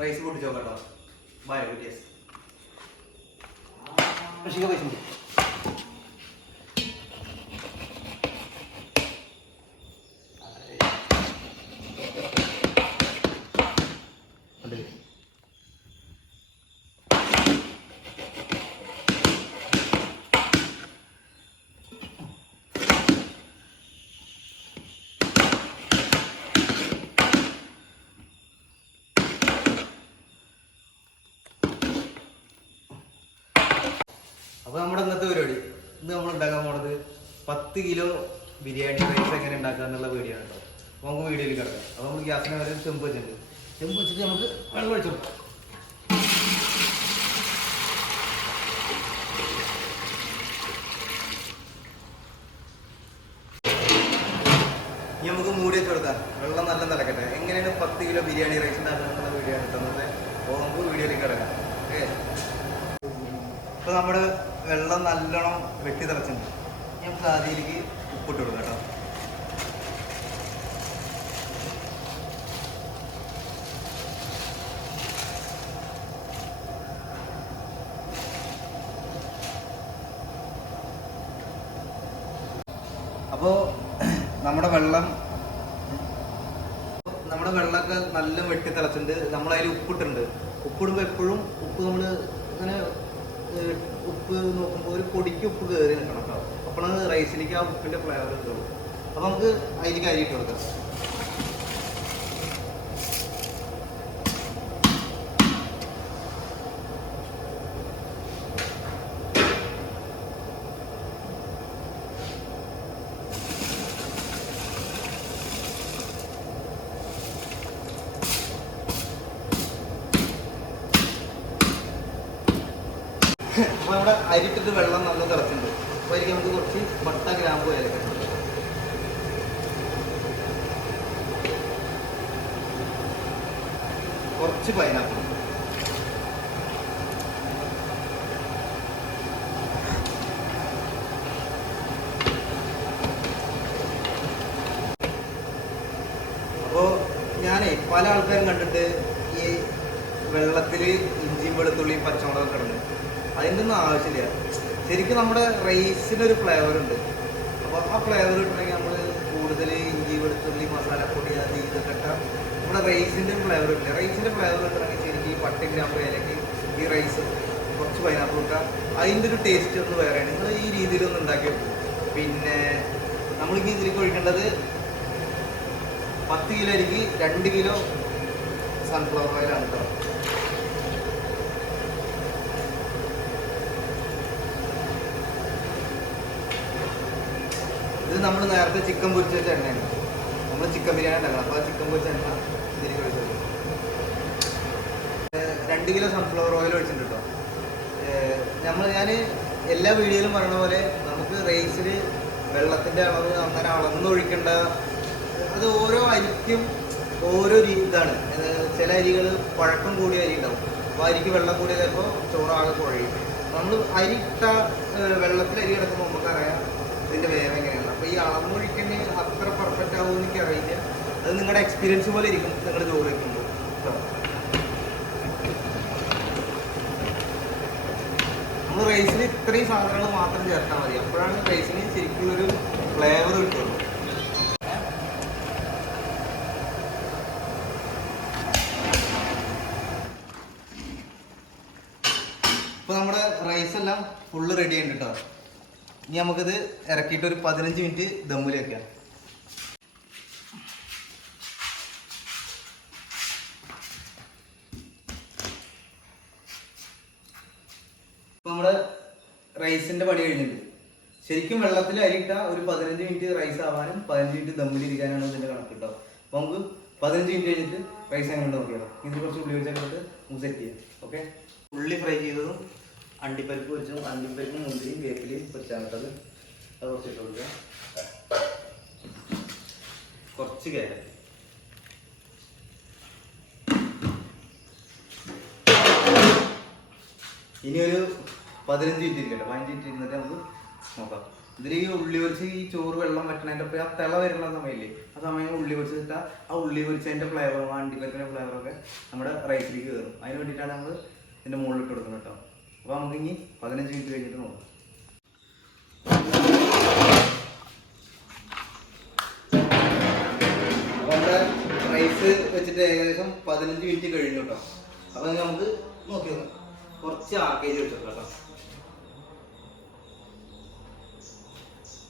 Rice പൊട്ടിച്ചോക്കട്ടോ by yes കൃഷിക്ക് പൈസ അപ്പോൾ നമ്മുടെ ഇന്നത്തെ പരിപാടി. ഇന്ന് നമ്മൾ ഉണ്ടാക്കാൻ പോണത് പത്ത് കിലോ ബിരിയാണി റൈസ് എങ്ങനെ ഉണ്ടാക്കുക എന്നുള്ള വീഡിയോ ആണ് കേട്ടോ അപ്പോൾ നമുക്ക് വീഡിയോയിൽ കിടക്കാം. അപ്പോൾ നമ്മൾ ഗ്യാസിന് വരെ ചെമ്പ് വെച്ചിട്ടുണ്ട്. ചെമ്പ് വെച്ചിട്ട് നമുക്ക് വെള്ളം ഒഴിച്ചു കൊടുക്കാം. ഇനി നമുക്ക് മൂടി വെച്ച് കൊടുക്കാം. വെള്ളം നല്ല നടക്കട്ടെ എങ്ങനെയാണ് പത്ത് കിലോ ബിരിയാണി റൈസ് ഉണ്ടാക്കുക എന്നുള്ള വീഡിയോ ആണ് കിട്ടുന്നത് അപ്പോൾ നമുക്ക് വീഡിയോയിലേക്ക് കിടക്കാം. ഓക്കെ? ഇപ്പൊ നമ്മുടെ വെള്ളം നല്ലോണം വെട്ടി തിളച്ചിട്ടുണ്ട്. ഞാൻ ആദ്യയിലേക്ക് ഉപ്പിട്ട് കൊടുക്കാം കേട്ടോ. അപ്പോൾ നമ്മുടെ വെള്ളം നമ്മുടെ വെള്ളമൊക്കെ നല്ല വെട്ടി തിളച്ചിട്ടുണ്ട്. നമ്മളതിൽ ഉപ്പിട്ടുണ്ട്. ഉപ്പിടുമ്പോൾ എപ്പോഴും ഉപ്പ് നമ്മൾ ഇങ്ങനെ ഉപ്പ് നോക്കുമ്പോൾ ഒരു പൊടിക്ക് ഉപ്പ് കയറി നിൽക്കണം കേട്ടോ. അപ്പോഴാണ് റൈസിലേക്ക് ആ ഉപ്പിന്റെ ഫ്ലേവർ കിട്ടുള്ളൂ. അപ്പോൾ നമുക്ക് അതിലേക്ക് അരി ഇട്ട് കൊടുക്കാം. അപ്പോൾ നമ്മുടെ അരിട്ടിട്ട് വെള്ളം നല്ല തിളച്ചിട്ടുണ്ട്. അപ്പോൾ അതിലേക്ക് നമുക്ക് കുറച്ച് വട്ട ഗ്രാമ്പ് ഏലക്ക കുറച്ച് പൈനാപ്പിൾ അപ്പോൾ പല ആൾക്കാരും കണ്ടിട്ട് ഈ വെള്ളത്തിൽ ഇഞ്ചിയും വെളുത്തുള്ളിയും പച്ചമുളകൊക്കെ കിടന്നു അതിന്റെ ആവശ്യമില്ല. ശരിക്കും നമ്മുടെ റൈസിനൊരു ഫ്ലേവർ ഉണ്ട്. അപ്പോൾ ആ ഫ്ലേവർ കിട്ടണമെങ്കിൽ നമ്മൾ കൂടുതൽ ഇഞ്ചി വെളുത്തുള്ളി മസാലപ്പൊടി അത് ഇതൊക്കെ ഇട്ടാൽ നമ്മുടെ റൈസിന്റെ ഫ്ലേവർ ഇല്ല റൈസിന്റെ ഫ്ലേവർ കിട്ടണമെങ്കിൽ ശരിക്കും ഈ പട്ടി ഗ്രാമ്പ് ഇലക്ക് ഈ റൈസ് കുറച്ച് പൈനാപ്പിൾ ഇട്ടാൽ അതിന്റെ ഒരു ടേസ്റ്റ് ഒന്ന് വേറെയാണ്. നിങ്ങൾ ഈ രീതിയിലൊന്ന് ഉണ്ടാക്കി പിന്നെ നമ്മൾക്ക് ഇതിലേക്ക് ഒഴിക്കേണ്ടത് പത്ത് കിലോ അരിക്ക് രണ്ട് കിലോ സൺഫ്ലവർ ഓയിലാണ് കേട്ടോ ഇത് നമ്മൾ നേരത്തെ ചിക്കൻ പൊരിച്ച വെച്ച എണ്ണയാണ് നമ്മൾ ചിക്കൻ ബിരിയാണി ഉണ്ടാക്കണം. അപ്പോൾ ആ ചിക്കൻ പൊരിച്ച എണ്ണ ഇതിലേക്ക് ഒഴിച്ചു കൊടുക്കും. രണ്ട് കിലോ സൺഫ്ലവർ ഓയിൽ ഒഴിച്ചിട്ടുണ്ട് കേട്ടോ നമ്മൾ ഞാൻ എല്ലാ വീഡിയോയിലും പറയുന്ന പോലെ നമുക്ക് റൈസിൽ വെള്ളത്തിന്റെ അളവ് അങ്ങനെ അളന്നൊഴിക്കേണ്ട അത് ഓരോ അരിക്കും ഓരോ രീതി ഇതാണ്. ചില അരികൾ പഴക്കം കൂടിയ അരി ഉണ്ടാവും. അപ്പോൾ അരിക്ക് വെള്ളം കൂടിയ ചിലപ്പോൾ ചോറാകെ കുഴയും. നമ്മൾ അരി ഇട്ട വെള്ളത്തിൽ അരി കിടക്കുമ്പോൾ നമുക്കറിയാം ഇതിന്റെ വേവ് എങ്ങനെയാണ്. ഈ അളന്നൊഴിക്കുന്ന അത്ര പെർഫെക്റ്റ് ആവുമെന്ന് എനിക്ക് അറിയില്ല അത് നിങ്ങളുടെ എക്സ്പീരിയൻസ് പോലെ ഇരിക്കും നിങ്ങൾ ചോറ് നമ്മൾ റൈസിൽ ഇത്രയും സാധനങ്ങൾ മാത്രം ചേർത്താൽ മതി. അപ്പോഴാണ് റൈസിന് ഒരു ഫ്ലേവർ കിട്ടുള്ളൂ. ഇപ്പോൾ നമ്മുടെ റൈസ് എല്ലാം ഫുള്ള് റെഡി ആയിട്ടുണ്ട് കേട്ടോ ഇനി നമുക്കിത് ഇറക്കിയിട്ട് ഒരു പതിനഞ്ച് മിനിറ്റ് ദമ്മിൽ വെക്കാം. നമ്മുടെ റൈസിന്റെ പണി കഴിഞ്ഞിട്ടുണ്ട് ശരിക്കും വെള്ളത്തിൽ അരിയിട്ട ഒരു പതിനഞ്ച് മിനിറ്റ് റൈസ് ആവാനും പതിനഞ്ച് മിനിറ്റ് ദമ്മിലിരിക്കാനാണ് ഇതിന്റെ കണക്ക് കേട്ടോ അപ്പൊ നമുക്ക് പതിനഞ്ച് മിനിറ്റ് കഴിഞ്ഞിട്ട് റൈസ് അങ്ങനെ നോക്കിയാലോ. ഇത് കുറച്ച് ഉള്ളി വെച്ചൊക്കെ നമുക്ക് സെറ്റ് ചെയ്യാം. ഓക്കെ ഉള്ളി ഫ്രൈ ചെയ്തതും അണ്ടിപ്പരിപ്പ് പൊരിച്ചതും അണ്ടിപ്പരിപ്പും മുന്തിരിയും വേപ്പിലയും പൊരിച്ചാൽ അത് കുറച്ചിട്ട് കൊടുക്കുക കുറച്ച് കാരറ്റ് ഇനി ഒരു പതിനഞ്ച് മിനിറ്റ് ഇരിക്കട്ടെ. പതിനഞ്ച് മിനിറ്റ് ഇരുന്നിട്ട് നമുക്ക് നോക്കാം. ഇതിൽ ഈ ഉള്ളി പൊരിച്ച് ഈ ചോറ് വെള്ളം വറ്റണതിന്റെ ഒപ്പം ആ തിള വരുന്ന സമയമില്ലേ ആ സമയം ഉള്ളി പൊരിച്ച് ഇട്ടാൽ ആ ഉള്ളി പൊരിച്ചതിന്റെ ഫ്ലേവർ അണ്ടിപ്പരിപ്പിന്റെ ഫ്ലേവറൊക്കെ നമ്മുടെ റൈസിലേക്ക് കയറും അതിന് വേണ്ടിയിട്ടാണ് നമ്മൾ ഇതിന്റെ മുകളിൽ ഇട്ട് കൊടുക്കുന്നത് കേട്ടോ. അപ്പോൾ നമുക്ക് ഇനി പതിനഞ്ച് മിനിറ്റ് കഴിഞ്ഞിട്ട് നോക്കാം. നമ്മുടെ റൈസ് വെച്ചിട്ട് ഏകദേശം പതിനഞ്ച് മിനിറ്റ് കഴിഞ്ഞു കേട്ടോ അപ്പോൾ നമുക്ക് നോക്കി നോക്കാം. കുറച്ച് ആർക്കേജ് വെച്ചിട്ടോ കേട്ടോ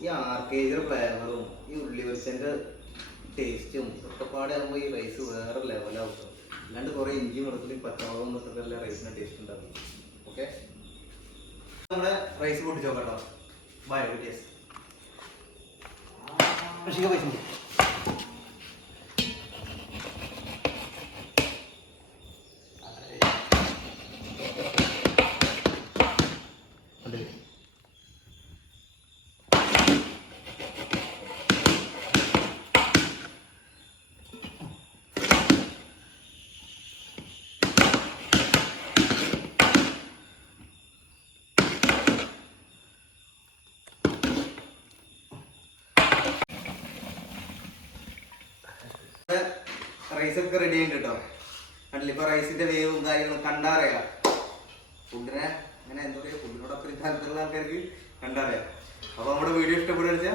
ഈ ആർക്കേജിയുടെ ഫ്ലേവറും ഈ ഉള്ളി വെളിച്ചന്റെ ടേസ്റ്റും ഒക്കെ പാടെ ആകുമ്പോൾ ഈ റൈസ് വേറെ ലെവലാവും. അല്ലാണ്ട് കുറേ ഇഞ്ചി വെളുത്തുള്ളി പച്ചമുളകും ഇട്ടിട്ടല്ല റൈസിന് ടേസ്റ്റ് ഉണ്ടാവും. നമ്മുടെ റൈസ് പൊട്ടിച്ചോക്കട്ടോ ബൈ യെസ് പക്ഷേ പൈസ കൊടുക്കും കണ്ടില്ലേ റൈസ് ഒക്കെ റെഡി ആയിട്ട് കേട്ടോ. കണ്ടില്ല? ഇപ്പൊ റൈസിന്റെ വേവും കാര്യങ്ങളും കണ്ടറിയാം. ഫുഡിനെ അങ്ങനെ എന്താ പറയുക ഫുഡിനോടൊക്കെ ഒരു താല്പര്യമുള്ള ആൾക്കാർക്ക് കണ്ടറിയാം. അപ്പൊ നമ്മുടെ വീഡിയോ ഇഷ്ടപ്പെടുക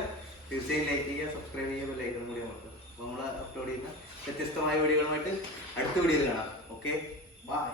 തീർച്ചയായും ലൈക്ക് ചെയ്യുക സബ്സ്ക്രൈബ് ചെയ്യുക ലൈക്കും കൂടി നമുക്ക് നമ്മൾ അപ്ലോഡ് ചെയ്യുന്ന വ്യത്യസ്തമായ വീഡിയോകളുമായിട്ട് അടുത്ത വീഡിയോയിൽ കാണാം. Okay bye